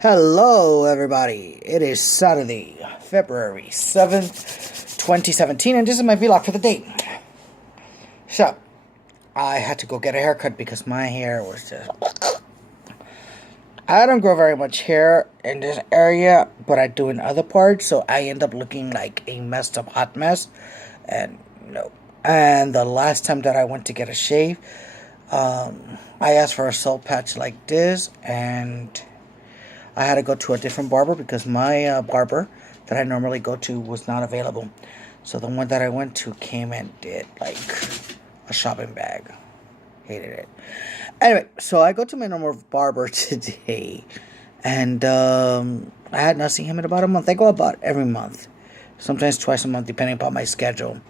Hello, everybody. It is Saturday, February 7th, 2017, and this is my vlog for the day. So, I had to go get a haircut because my hair was just... I don't grow very much hair in this area, but I do in other parts, so I end up looking like a messed up hot mess. And, no. And the last time that I went to get a shave, I asked for a soul patch like this, and I had to go to a different barber because my barber that I normally go to was not available. So the one that I went to came and did like a shopping bag. Hated it. Anyway, so I go to my normal barber today, and I had not seen him in about a month. I go about every month, sometimes twice a month, depending upon my schedule.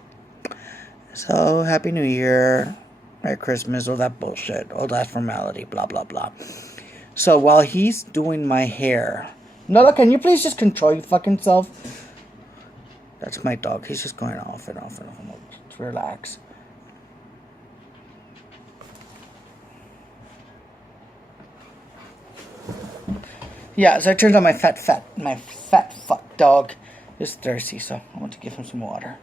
So Happy New Year, Merry Christmas, all that bullshit, all that formality, blah blah blah. So while he's doing my hair... Nola, can you please just control your fucking self? That's my dog. He's just going off and off and off and off. Just relax. Yeah, so it turns out my fat fuck dog is thirsty, so I want to give him some water.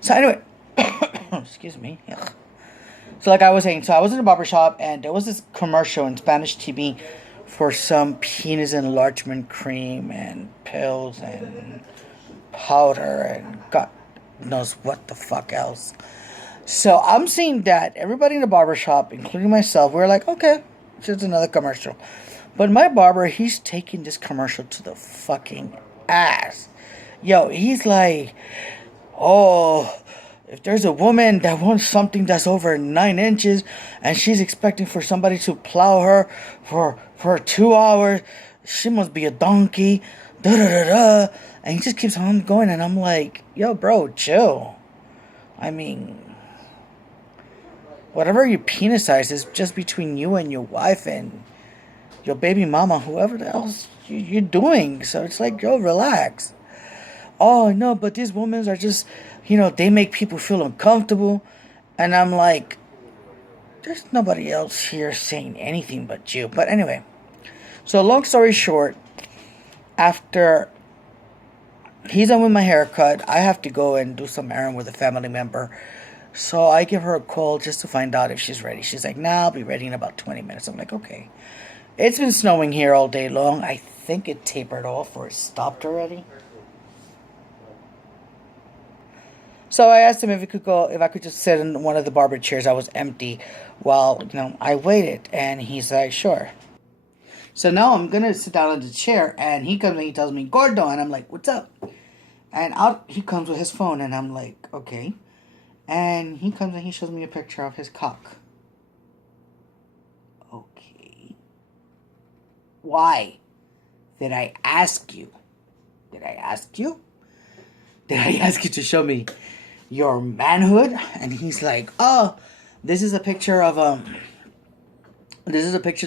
So anyway, excuse me. Ugh. So like I was saying, so I was in a barber shop and there was this commercial in Spanish TV for some penis enlargement cream and pills and powder and God knows what the fuck else. So I'm seeing that everybody in the barber shop, including myself, we're like, okay, it's just another commercial. But my barber, he's taking this commercial to the fucking ass. Yo, he's like, oh... If there's a woman that wants something that's over 9 inches and she's expecting for somebody to plow her for 2 hours, she must be a donkey. Da da da da. And he just keeps on going, and I'm like, yo, bro, chill. I mean, whatever your penis size is just between you and your wife and your baby mama, whoever the else you're doing. So it's like, yo, relax. Oh, no, but these women are just... they make people feel uncomfortable. And I'm like, there's nobody else here saying anything but you. But anyway, so long story short, after he's done with my haircut, I have to go and do some errand with a family member. So I give her a call just to find out if she's ready. She's like, nah, I'll be ready in about 20 minutes. I'm like, okay. It's been snowing here all day long. I think it tapered off or it stopped already. So I asked him if I could just sit in one of the barber chairs that was empty while, I waited. And he's like, sure. So now I'm going to sit down in the chair, and he comes and he tells me, Gordo, and I'm like, what's up? And out he comes with his phone, and I'm like, okay. And he comes and he shows me a picture of his cock. Okay. Why? Did I ask you? Did I ask you? Did I ask you to show me your manhood? And he's like, oh, this is a picture that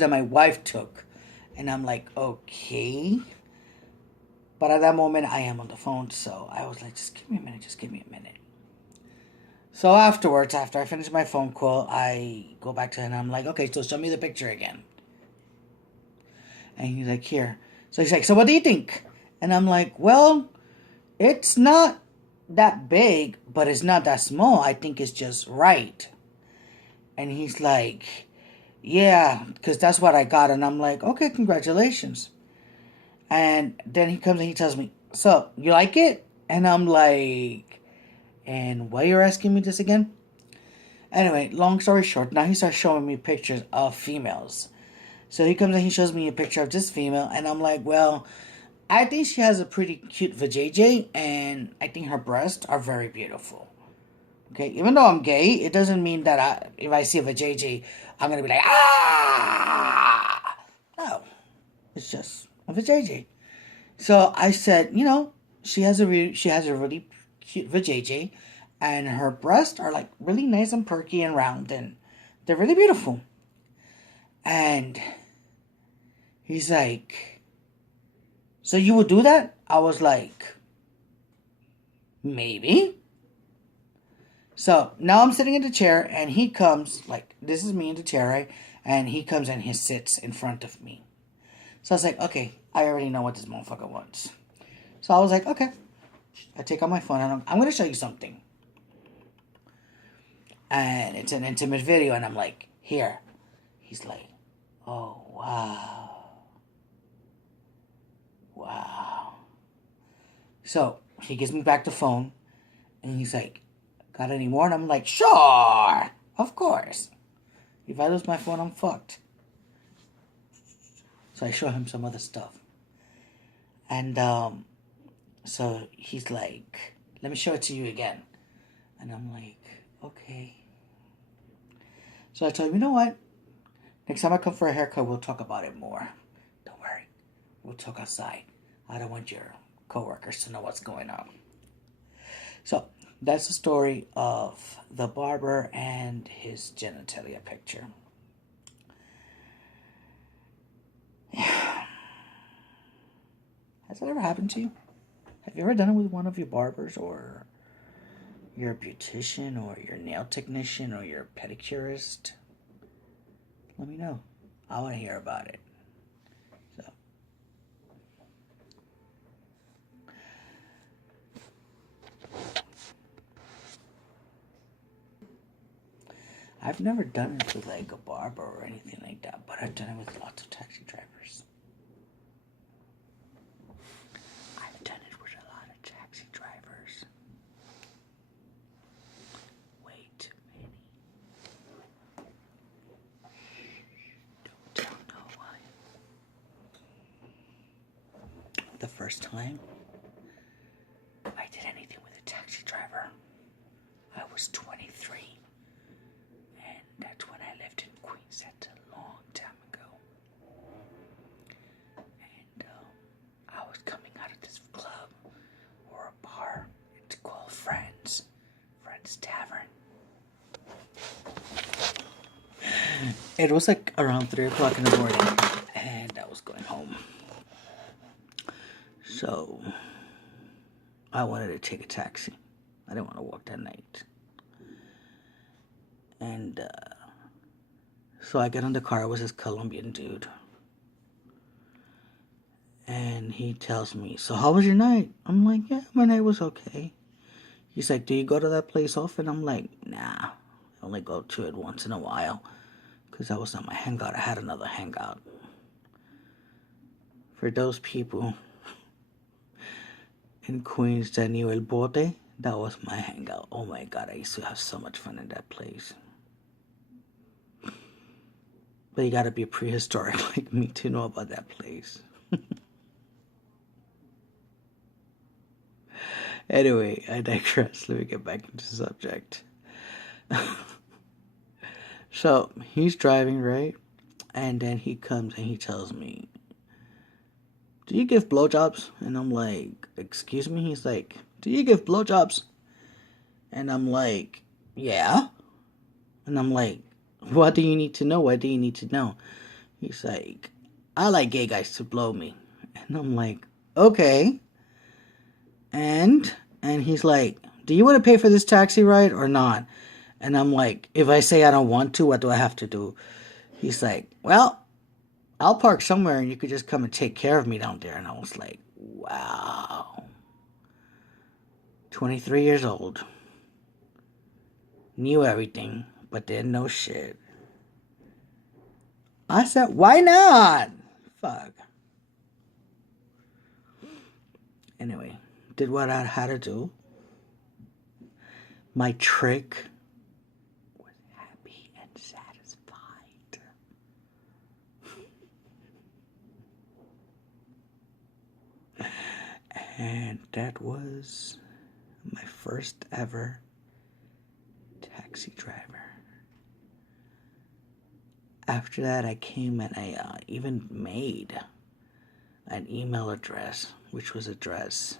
my wife took. And I'm like, okay. But at that moment, I am on the phone, so I was like, just give me a minute. So afterwards, after I finish my phone call, I go back to him and I'm like, okay, so show me the picture again. And he's like, here. So he's like, so what do you think? And I'm like, well, it's not that big, but it's not that small. I think it's just right. And he's like, yeah, because that's what I got. And I'm like, okay, congratulations. And then he comes and he tells me, so, you like it? And I'm like, and why you're asking me this again? Anyway, long story short, now he starts showing me pictures of females. So he comes and he shows me a picture of this female, and I'm like, well, I think she has a pretty cute vajayjay, and I think her breasts are very beautiful. Okay, even though I'm gay, it doesn't mean that if I see a vajayjay, I'm gonna be like, ah! No, it's just a vajayjay. So I said, she has a really cute vajayjay, and her breasts are like really nice and perky and round, and they're really beautiful. And he's like, so you would do that? I was like, maybe. So now I'm sitting in the chair, and he comes, like, this is me in the chair, right? And he comes and he sits in front of me. So I was like, okay, I already know what this motherfucker wants. So I was like, okay. I take out my phone and I'm going to show you something. And it's an intimate video, and I'm like, here. He's like, oh, wow. Wow. So he gives me back the phone, and he's like, got any more? And I'm like, sure, of course. If I lose my phone, I'm fucked. So I show him some other stuff. And so he's like, let me show it to you again. And I'm like, okay. So I told him, you know what? Next time I come for a haircut, we'll talk about it more. Don't worry. We'll talk outside. I don't want your coworkers to know what's going on. So that's the story of the barber and his genitalia picture. Has that ever happened to you? Have you ever done it with one of your barbers, or your beautician, or your nail technician, or your pedicurist? Let me know. I want to hear about it. So, I've never done it with like a barber or anything like that, but I've done it with lots of taxi drivers. I've done it with a lot of taxi drivers. Way too many. Don't tell no one. The first time I did anything with a taxi driver, I was 23. And that's when I lived in Queens. That's a long time ago. And I was coming out of this club or a bar. It's called Friends Tavern. It was like around 3 o'clock in the morning, and I was going home. So I wanted to take a taxi. I didn't want to walk that night. And so I get in the car. It was this Colombian dude. And he tells me, so how was your night? I'm like, yeah, my night was okay. He's like, do you go to that place often? I'm like, nah, I only go to it once in a while. Because that was not my hangout. I had another hangout. For those people in Queens that knew El Bote, that was my hangout. Oh my God, I used to have so much fun in that place. But you gotta be prehistoric like me to know about that place. Anyway, I digress. Let me get back into the subject. So, he's driving, right? And then he comes and he tells me, do you give blowjobs? And I'm like, excuse me? He's like, do you give blowjobs? And I'm like, yeah. And I'm like, what do you need to know? What do you need to know? He's like, I like gay guys to blow me. And I'm like, okay. And he's like, do you want to pay for this taxi ride or not? And I'm like, if I say I don't want to, what do I have to do? He's like, well, I'll park somewhere and you could just come and take care of me down there. And I was like, wow. 23 years old. Knew everything, but didn't know shit. I said, why not? Fuck. Anyway, did what I had to do. My trick was happy and satisfied. And that was my first ever taxi driver. After that, I came and I even made an email address, which was address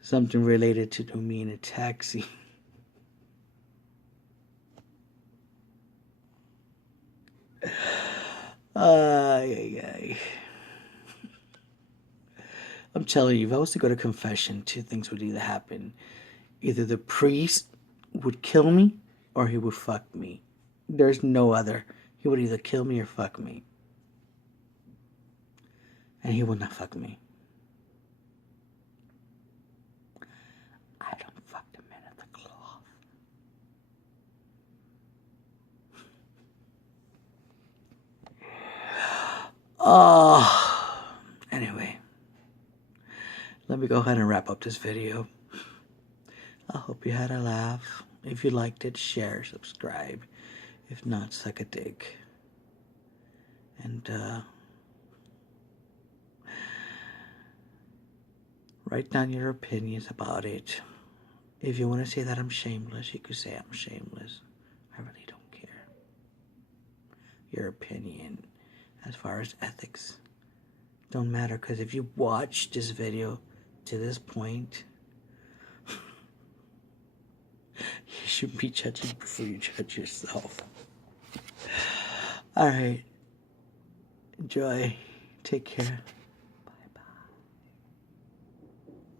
something related to me in a taxi. Ay. I'm telling you, if I was to go to confession, two things would either happen. Either the priest would kill me or he would fuck me. There's no other. He would either kill me or fuck me. And he would not fuck me. I don't fuck the men of the cloth. Oh, anyway, let me go ahead and wrap up this video. I hope you had a laugh. If you liked it, share, subscribe. If not, suck a dick. And write down your opinions about it. If you want to say that I'm shameless, you could say I'm shameless. I really don't care. Your opinion, as far as ethics, don't matter, because if you watch this video to this point, you should be judging before you judge yourself. Alright. Enjoy. Take care.